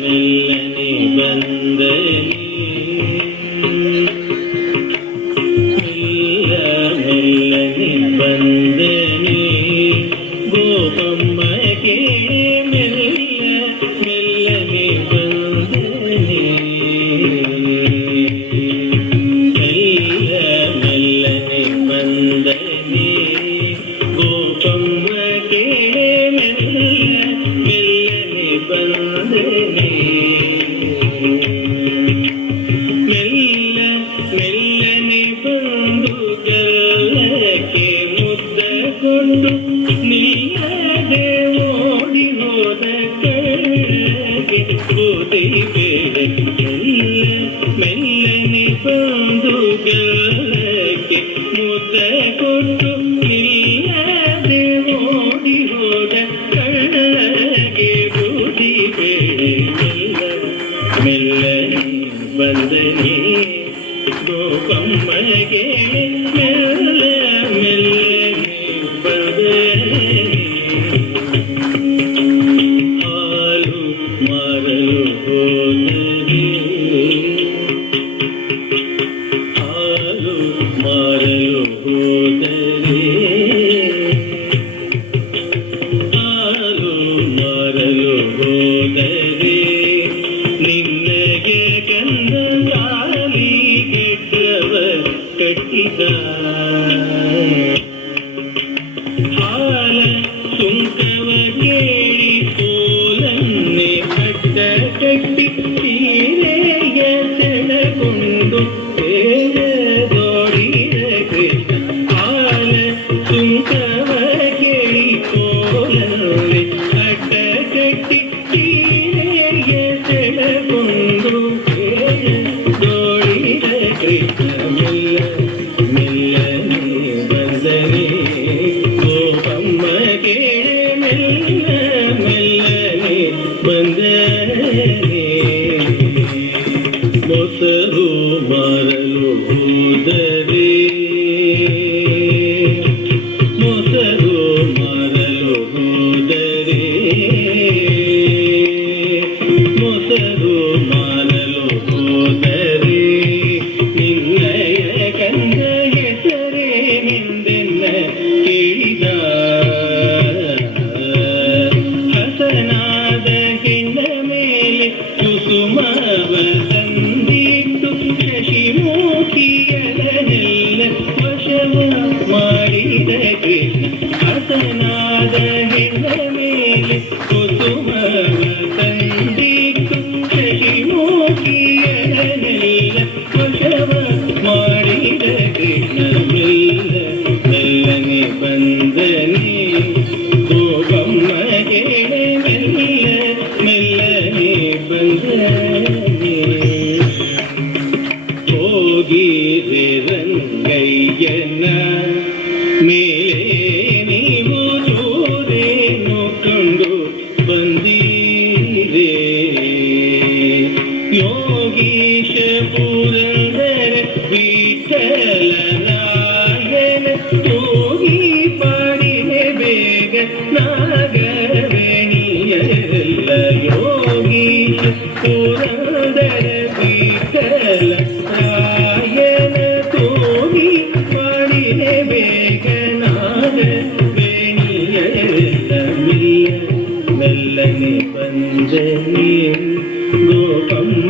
ಮೆಲ್ಲನೆ ಬಂದೆ ಮೆಲ್ಲನೆ ಬಂದೆ ಗೋಪಮ್ಮ ಕೇಳಿ ಮೆಲ್ಲನೆ ಬಂದೆ ಮೆಲ್ಲನೆ ಬಂದೆ ಗೋಪಮ್ಮ ಕೇಳಿ ಮೆಲ್ಲನೆ ಬಂದೆ ಮೆಲ್ಲನೆ ಬಂದು ಗಲ್ಲಕ್ಕೆ ಮುದ್ದ ಕೊಂಡು ನಿಲ್ಲದೆ ಓಡಿ ಹೋದ ಕಡೆಗೆ ಬೂದಿ ಬೇಡ ಮೆಲ್ಲನೆ ಬಂದು ಗಲ್ಲಕ್ಕೆ ಮುದ್ದ ಕೊಟ್ಟು ನಿಲ್ಲದೆ ಓಡಿ ಹೋದ ಕಡೆಗೆ ಬೂದಿ ಬೇಡ ಮೆಲ್ಲನೆ ಬಂದನೆ ಗೋಪಮ್ಮಗೆ ಮೆಲ್ಲ ಮೆಲ್ಲನೆ ಬಂದನೆ ಹಾಲು ಮಾರಲು ಹೋದರೆ ಹಾಲು ಮಾರಲು ಹೋದರೆ ಹಾಲು ಮಾರಲು ಹೋದರೆ ನಿನ್ನಗೆ ಕಂದ ಕಟ್ಟಿದ ಹಾಲ ಸುಂಕವ ಕೇಳಿ ಕೋಲನ್ನೆ ಅಡ್ಡ ಕಟ್ಟಿ ಸೀರೆಯ ಸೆಳೆಕೊಂಡು ದೋಡಿದ ಹಾಲ ಸುಂಕವ ಕೇಳಿ ಕೋಲನ್ನೆ ಅಡ್ಡ ಕಟ್ಟಿ ಸೀರೆಯ ಸೆಳೆಕೊಂಡು ದೋಡಿದ ಕೃಷ್ಣ ಮೆಲ್ಲನೆ ಬಂದರೆ ಗೋಪಮ್ಮ ಕೇಳಿ ಮೆಲ್ಲನೆ ಬಂದರೆ ಮೊಸರು ಮಾರಲು ಹೋದರೆ ಮೊಸರು ಮಾರಲು ಹೋದರೆ ಮೊಸರು ಮಾರಲು ಹೋದರೆ ಕಂದ ಹೆಸರೇ ನಿಂದೆನ್ನ ಕೇಳಿದ ಹಸನಾದ ಹೆಣ್ಣ ಮೇಲೆ ಕುಸುಮವ ತಂದಿಟ್ಟು ಶಶಿಮುಖಿಯರನ್ನೆಲ್ಲ ವಶವ ಮಾಡಿದ ಕೃಷ್ಣ ಹಸನಾದ ಹೆಣ್ಣ ಮೇಲೆ ಕುಸುಮವ ತಂದಿಟ್ಟು ಶಶಿಮುಖಿಯರನ್ನೆಲ್ಲ ವಶವ ಮಾಡಿದ ಕೃಷ್ಣ ಮೆಲ್ಲನೆ ಬಂದನೆ ಗೋಪಮ್ಮ ಕೇಳಿ ಮೆಲ್ಲನೆ ಬಂದನೆ ಹೋಗಿರೆ ರಂಗಯ್ಯನ ಮೇಲೆ ನೀವು ಚೂರೇನು ಕಂಡು ಬಂದಿರೆ ಯೋಗೀಶ ಪುರಂದರ ವಿಠಲರಾಯನ ಹೋಗಿ ಪಾಡಿನೆ ಬೇಗ ನಾಗವೇಣಿಯರೆಲ್ಲ ಯೋಗೀಶ ಪುರಂದರ ವಿಠಲರಾಯನ ಹೋಗಿ ಪಾಡಿನೆ ಬೇಗ ನಾಗವೇಣಿಯರೆಲ್ಲ ಮೆಲ್ಲನೆ ಬಂದನೆ ಗೋಪಮ್ಮ